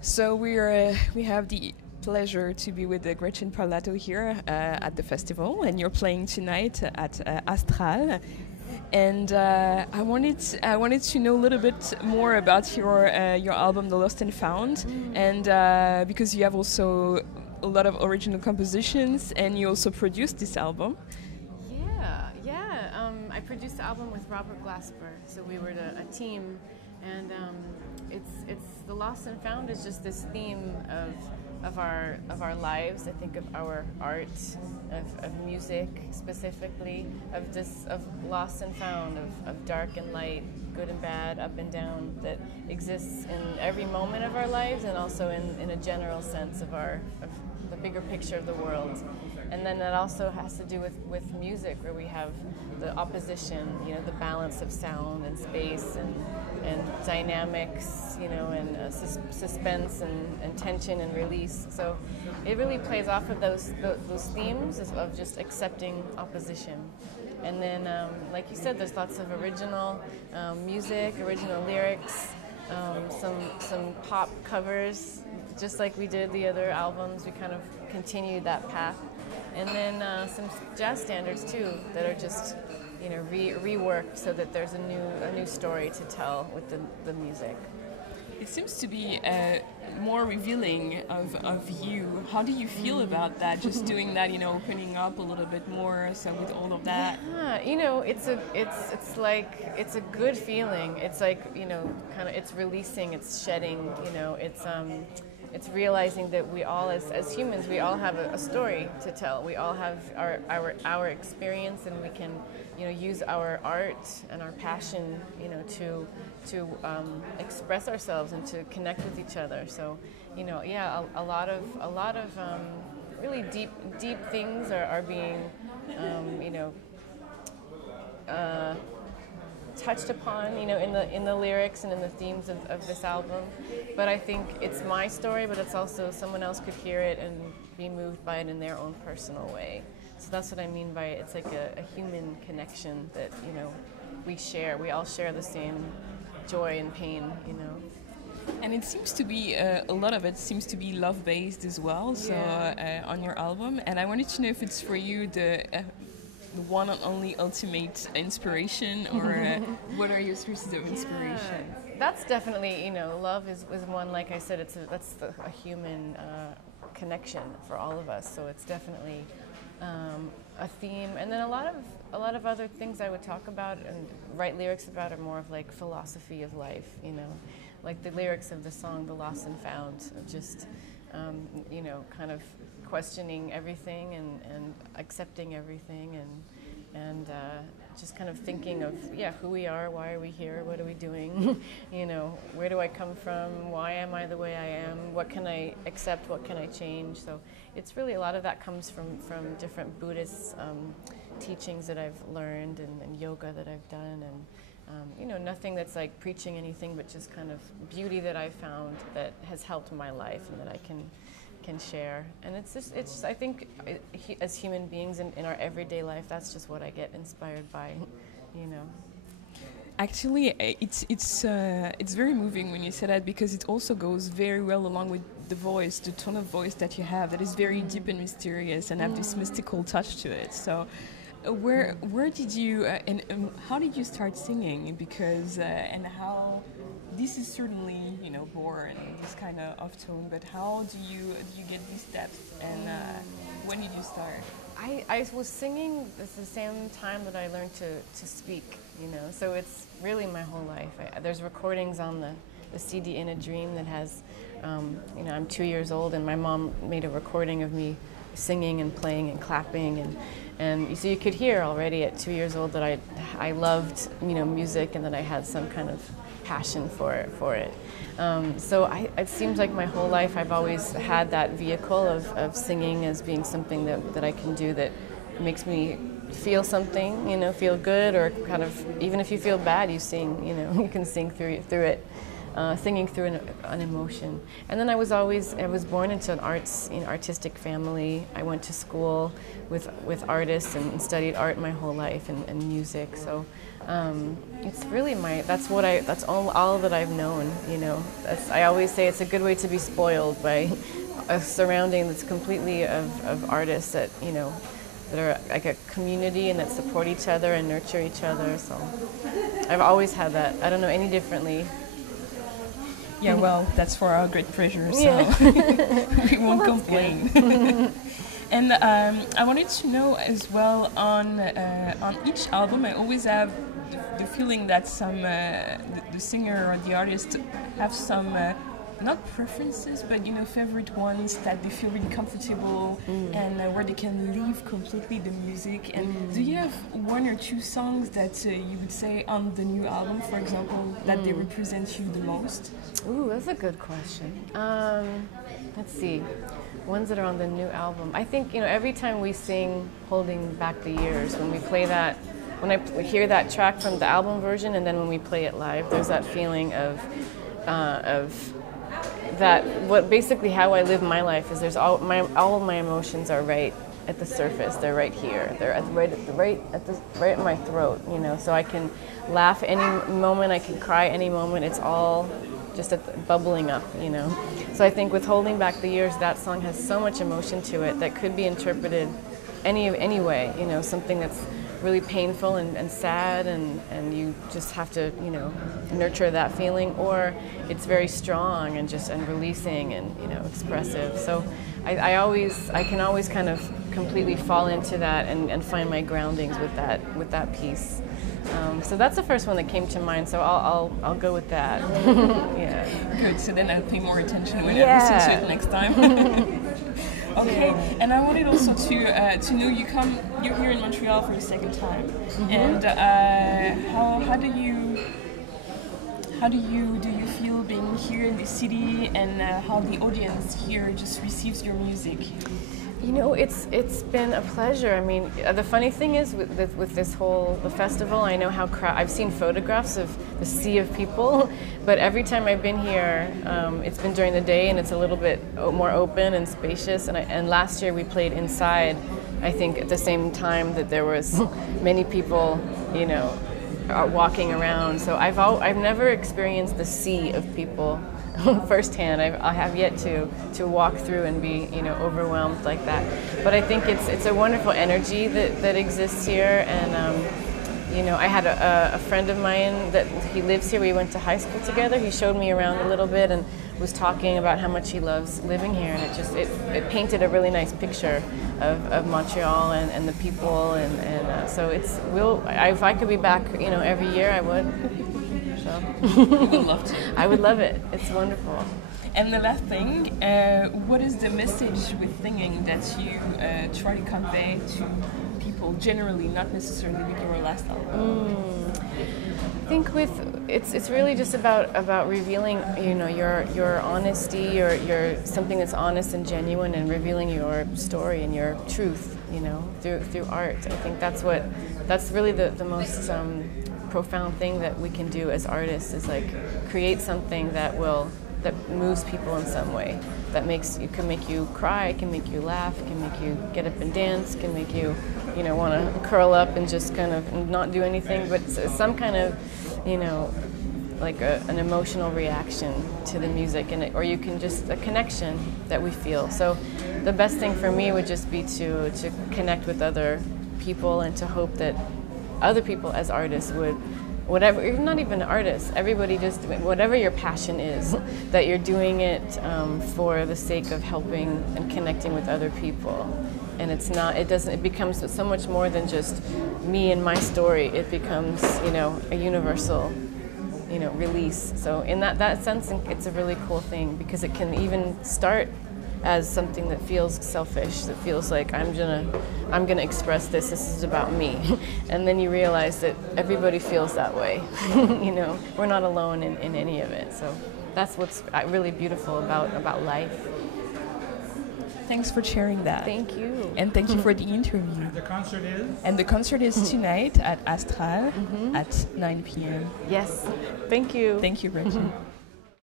So we have the pleasure to be with Gretchen Parlato here at the festival, and you're playing tonight at Astral. And I wanted to know a little bit more about your album, The Lost and Found, and because you have also a lot of original compositions, and you also produced this album. Yeah. I produced the album with Robert Glasper, so we were a team, and it's The Lost and Found is just this theme of our lives. I think of our art, of music specifically, of lost and found, of dark and light, good and bad, up and down, that exists in every moment of our lives, and also in a general sense of the bigger picture of the world. And then that also has to do with music, where we have the opposition, the balance of sound and space and dynamics, and suspense and tension and release. So it really plays off of those themes of just accepting opposition. And then, like you said, there's lots of original music, original lyrics, some pop covers, just like we did the other albums. We kind of continued that path. And then some jazz standards too that are just reworked so that there's a new story to tell with the music. It seems to be more revealing of you. How do you feel about that? Just doing that, opening up a little bit more. So with all of that, it's a good feeling. It's like it's releasing, it's shedding. It's realizing that we all, as humans, we all have a story to tell. We all have our experience, and we can, use our art and our passion, to express ourselves and to connect with each other. So, a lot of really deep things are being, touched upon, in the lyrics and in the themes of this album. But I think it's my story, but it's also someone else could hear it and be moved by it in their own personal way. So that's what I mean by it's like a human connection that, we share. We all share the same joy and pain, And it seems to be, a lot of it seems to be love-based as well, so on your album. And I wanted to know if it's for you the one and only ultimate inspiration, or what are your sources of inspiration? That's definitely, love is one, like I said, that's a human connection for all of us. So it's definitely a theme. And then a lot of other things I would talk about and write lyrics about are more of like philosophy of life, like the lyrics of the song The Lost and Found, of just kind of questioning everything and accepting everything and just kind of thinking of who we are, why are we here, what are we doing, where do I come from, why am I the way I am, what can I accept, what can I change. So it's really, a lot of that comes from different Buddhist teachings that I've learned and yoga that I've done, and nothing that's like preaching anything, but just kind of beauty that I've found that has helped my life and that I can share. And it's just I think as human beings in our everyday life, that's just what I get inspired by, Actually, it's very moving when you say that, because it also goes very well along with the voice, the tone of voice that you have, that is very deep and mysterious and have this mystical touch to it. So where did you and how did you start singing? Because and how this is certainly born this kind of off tone, but how do you get these depth, and when did you start? I was singing at the same time that I learned to speak, so it's really my whole life. There's recordings on the CD In a Dream that has, I'm 2 years old, and my mom made a recording of me singing and playing and clapping, and so you could hear already at 2 years old that I loved music, and that I had some kind of passion for it. So it seems like my whole life I've always had that vehicle of singing as being something that I can do that makes me feel something, feel good, or kind of, even if you feel bad, you sing, you can sing through it. Singing through an emotion. And then I was born into an artistic family. I went to school with artists and studied art my whole life, and music. So It's really that's all that I've known, you know. I always say it's a good way to be spoiled by a surrounding that's completely of artists that, you know, that are like a community and that support each other and nurture each other. So I've always had that. I don't know any differently. Yeah, well, that's for our great pleasure, so yeah. we won't complain. And I wanted to know as well, on each album, I always have the feeling that some the singer or the artist have some not preferences, but, you know, favorite ones that they feel really comfortable and where they can leave completely the music. And do you have one or two songs that you would say on the new album, for example, that they represent you the most? Ooh, that's a good question. Let's see. Ones that are on the new album. I think, you know, every time we sing Holding Back the Years, when we play that, when I hear that track from the album version and then when we play it live, there's that feeling of that what basically how I live my life is there's all of my emotions are right at the surface. They're right here. They're right at my throat, you know. So I can laugh any moment, I can cry any moment. It's all just bubbling up, you know. So I think with Holding Back the Years, that song has so much emotion to it that could be interpreted any way, you know, something that's really painful and sad and you just have to, you know, nurture that feeling, or it's very strong and releasing and, you know, expressive. So I can always kind of completely fall into that and find my groundings with that piece. So that's the first one that came to mind. So I'll go with that. Yeah. Good. So then I'll pay more attention when I listen to it next time. Okay. Yeah. And I wanted also to know you're here in Montreal for the second time, and how do you feel being here in the city, and how the audience here just receives your music? You know, it's been a pleasure. I mean, the funny thing is with this whole festival, I know how I've seen photographs of the sea of people, but every time I've been here, it's been during the day and it's a little bit more open and spacious. And last year we played inside. I think at the same time that there was many people, you know, walking around. So I've never experienced the sea of people firsthand. I have yet to walk through and be, you know, overwhelmed like that. But I think it's a wonderful energy that exists here. And you know, I had a friend of mine that he lives here. We went to high school together. He showed me around a little bit and was talking about how much he loves living here. And it painted a really nice picture of Montreal and the people. And so if I could be back, you know, every year, I would. So. You would love to. I would love it. It's wonderful. And the last thing, what is the message with singing that you try to convey to people generally, not necessarily with your last album? I think it's really just about revealing, you know, your honesty, your something that's honest and genuine, and revealing your story and your truth, you know, through art. I think that's really the most profound thing that we can do as artists, is like create something that moves people in some way, that can make you cry, can make you laugh, can make you get up and dance, can make you, you know, want to curl up and just kind of not do anything, but some kind of, you know, like an emotional reaction to the music, or you can just a connection that we feel. So the best thing for me would just be to connect with other people and to hope that other people as artists would, whatever, you're not even an artist, everybody just, whatever your passion is, that you're doing it for the sake of helping and connecting with other people. And it becomes so much more than just me and my story. It becomes, you know, a universal, you know, release. So in that sense, it's a really cool thing, because it can even start as something that feels selfish, that feels like I'm gonna express this is about me. And then you realize that everybody feels that way. You know, we're not alone in any of it. So that's what's really beautiful about life. Thanks for sharing that. Thank you. And thank you for the interview. The concert is? And the concert is tonight at Astral at 9 p.m. Yes. Thank you. Thank you, Gretchen.